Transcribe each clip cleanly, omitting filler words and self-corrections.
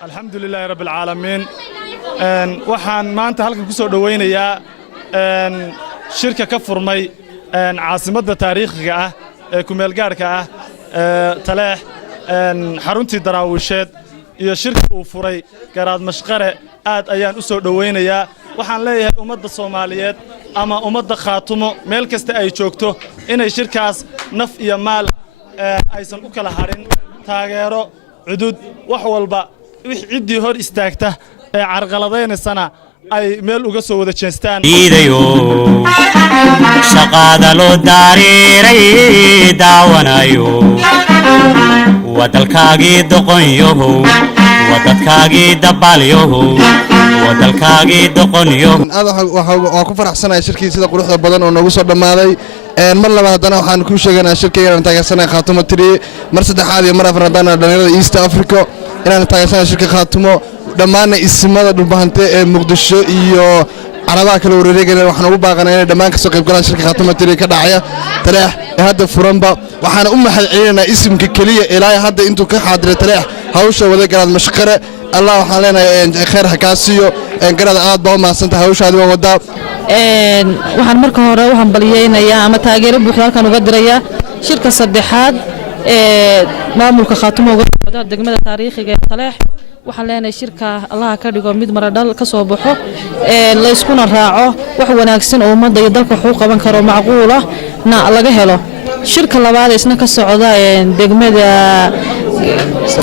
الحمد لله رب العالمين waxaan maanta halkan ku soo dhaweynayaa shirka ka furmay caasimadda taariikhiga ah ee ku meel gaarka ah Taleex xaruntii daraawisheed iyo shirka uu furay garaad mashqare aad ayaan u soo dhaweynayaa waxaan leeyahay ummadda Soomaaliyeed ama ummadda Khaatumo meel kasta ay joogto inay shirkaas naf iyo maal aysan u kala harin taageero cudud wax walba ciddii hor istaagta ee carqaladaynayna ay meel uga soo wada jeestaan iidayo shaqada loo daariiray daawanayo wadalkaagii doqonyoho wadadkaagii dabaalyoho wadalkaagii doqonyoho waxaan ku faraxsanahay shirkii sida quruxda badan oo nagu soo dhamaaday mar labaad haddana waxaan ku sheegaynaa shirkaygan taageersanay Khaatumo tiri mar saddexaad iyo mar afraad haddana dhalinyarada East Africa inaan taageersanay shirka Khaatumo dhammaan ismada dhulbahante ee Muqdisho iyo carabaha kala wareegayna waxaan ugu baaqanaynaa inay dhammaan ka soo qayb galaan shirka Khaatumo tiri ka dhacaya Taleex ee hadda furanba waxaan u mahadcelinaynaa ismka kaliya ilaa hadda intuu ka xaadiray Taleex hawsha wada garaad mashqare Allah waxaan leenahay khayr ha ka siiyo garaad aad baa u mahadsantahay hawshaadi waa wada waxaan marka hore waxaan baliyeynayaa ama taageero buuxda halkan uga dirayaa shirka saddexaad ee maamulka Khaatumo uga socda degmada taariikhiga ee Taleex waxaan leenahay shirka Allah ka dhigo mid maradhal ka soo baxo la iskuna raaco wax wanaagsan oo ummadda iyo dalka wuxuu qaban karo macquul ah na laga helo shirka labaad isna ka socda degmada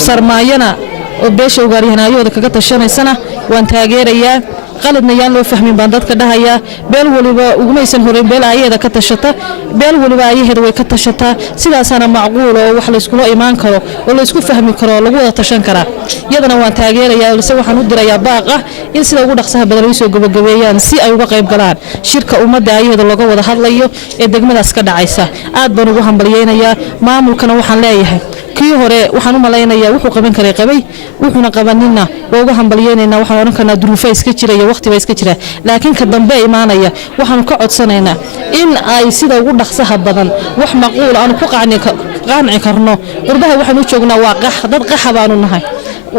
Sarmaayana oo beesha ugaaryahanayooda kaga tashanaysana waan taageerayaa qaladna yaan loo fahmin baan dadka dhahaya beel waliba ugumaysan horeyn beel ayada ka tashata beel waliba ayaheeda way ka tashataa sidaasana macquul oo wax la isku iimaan karo oo la isku fahmi karo lagu wada tashan kara yadana waan taageerayaa balse waxaan u dirayaa baaqa in sida ugu dhaqsaha badan ay soo gabagabeeyaan si ay uga qayb galaan shirka ummadda ayaheeda looga wada hadlayo ee degmadaas ka dhacaysa aad baan ugu hambaliyeynayaa maamulkana waxaan leeyahay kii hore waxaan u maleynayaa wuxuu qaban karay qabay wuxuuna qabanina waa uga hambaliyeynaynaa waxaan oran karnaa duruufo iska jiraya waqti ba iska jira laakiin ka dambe imaanaya waxaan ka codsanaynaa in ay sida ugu dhaqsaha badan wax macquul aan ku qaanci karno qurbaha waxaan u joognaa waa dad qaxa baanu nahay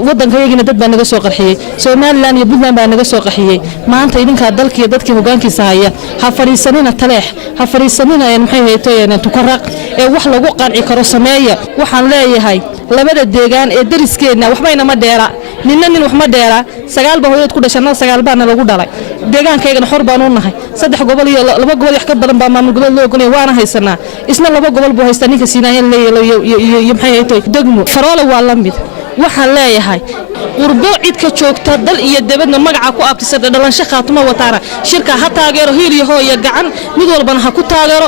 waddankayagina dad baa naga soo qarxiyay Soomaaliland iyo Puntland baa naga soo qaxiyay maanta idinka dalkii dadkii hoggaankiisa haya ha fariisanina Taleex ha fariisanina maxay haytayeen tukaraq ee wax lagu qanci karo sameeya waxaan leeyahay labada deegaan ee dariskeena waxbayna ma dheera ninna wax ma dheera sagaal ba hooyad ku dhashanaa sagaal baana lagu dhalay deegaankaygana xor baan u nahay saddex gobol iyo laba gobol wax ka badan baa maamul gobol loo go'ay waana haysanaa isna laba gobol buu haystaa ninka Siinaayeen leeyahay maxay haytay degmo faroole waa la mid waxaan leeyahay qurbo cid ka joogta dal iyo dibadna magaca ku abtisada dhalansho Khaatumo wataana shirka ha taageero hiil iyo hooyo gacan mid walbana ha ku taageero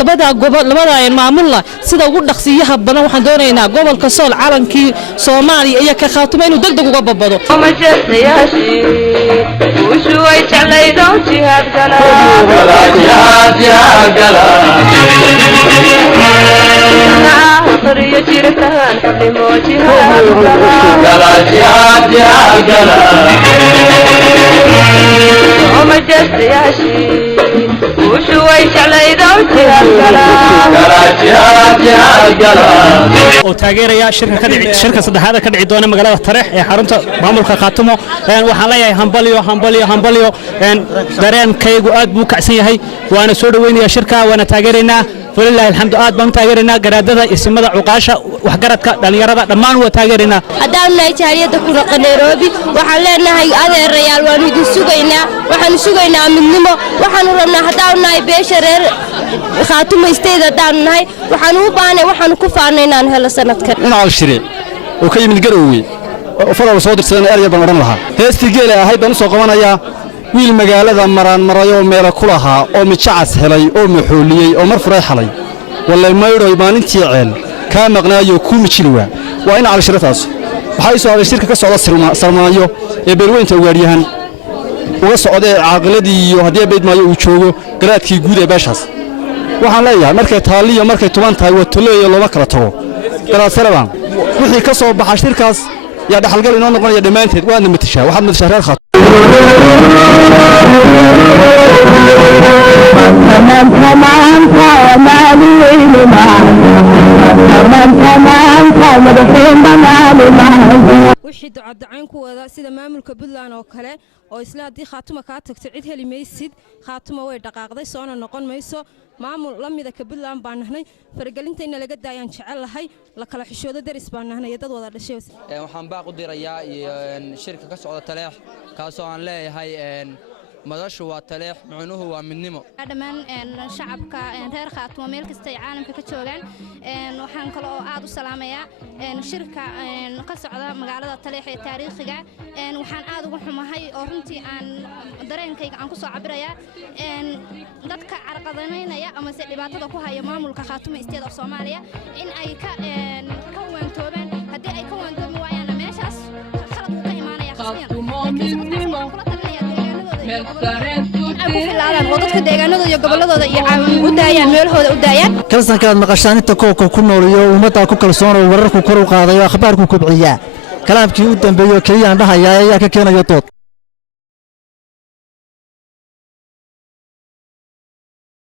labada gobol labada maamulla sida ugu dhaqsiyaha badan waxaan doonaynaa gobolka Sool calankii Soomaaliya iyo ka Khaatumo inuu degdeg uga babado oo taageeraya shirka saddexaad ka dhici doona magaalada Taleex ee xarunta maamulka Khaatumo waxaan leeyahay hambaliyo dareenkaygu aad buu kacsan yahay waana soo dhaweynayaa shirka waana taageeraynaa walillahi alxamdu aad baan taageeraynaa garaadada ismada cuqaasha waxgaradka dhalinyarada dhammaan waa taageeraynaa haddaan nahay jaaliyada ku raqan Nairobi waxaan leenahay adeerayaal waan idin sugaynaa waxaan sugaynaa midnimo waxaan u rabnaa haddaan nahay beesha reer Khaatumo isteeda haddaan nahay waxaan u baahnay waxaan ku faanaynaa hela sanadkan inaan shirey oo ka yimid garowey oo faraw soo dirsadeen eraya baan oran lahaa heestii geelay ahayd baan soo qabanayaa wiil magaalada marayo meel ku lahaa oo mijacas helay oo maxooliyay oo mar furay xalay wallahi mayray maalintii ceel ka maqnaayo ku mijilwa waa in cali shirataas waxay soo aday shirka ka socda Sarmaayo ee beelweynta ugaaryahan uga socday caaqladii iyo hadii bayd maayo uu joogo garaadkii guud ee beeshaas waxaan leeyahay markay taaliyo markay tuban tahay waa tuleeyo looma kala tago garaad Sarabaan wixii ka soo baxay shirkaas yaa dhaxalgal inoo noqonaya dhamaanteed waadna matashaa waxaad matashaa reer Khaatumo wixii ducadacayn ku wada sida maamulka Puntland oo kale oo isla hadii Khaatuma ka tagto cid heli maysid Khaatuma way dhaqaaqday soona noqon mayso maamul la mid ah Puntland baan nahnay faragelinta in laga daayaan jecelahay la kala xishoodo daris baan nahnay dad wada dhashay waxaan baaq u dirayaa shirka ka socda Taleex kaasoo aan leeyahay madashu waa Taleex macnuhu waa midnimo dhammaan shacabka reer Khaatuma meel kasta ay caalamka ka joogaan waxaan kale oo aad u salaamayaa shirka ka socda magaalada Taleex ee taariikhiga waxaan aad ugu xumahay oo runtii aan dareenkayga aan ku soo cabirayaa dadka carqaladeynaya ama se dhibaatada ku haya maamulka Khaatuma State of Soomaaliya in ay ka waantoobaan hadii ay ka waantoomi waayaan meeshaas khalad uu ka imaanaya Khaatuma kalsankaad maqashaan inta koobka ku nool iyo ummadda ku kalsoon oo wararku kor u qaadayo akhbaarku kubciya kalaamkii u dambeeyay kaliya aan dhahayaa ayaa ka keenayo dood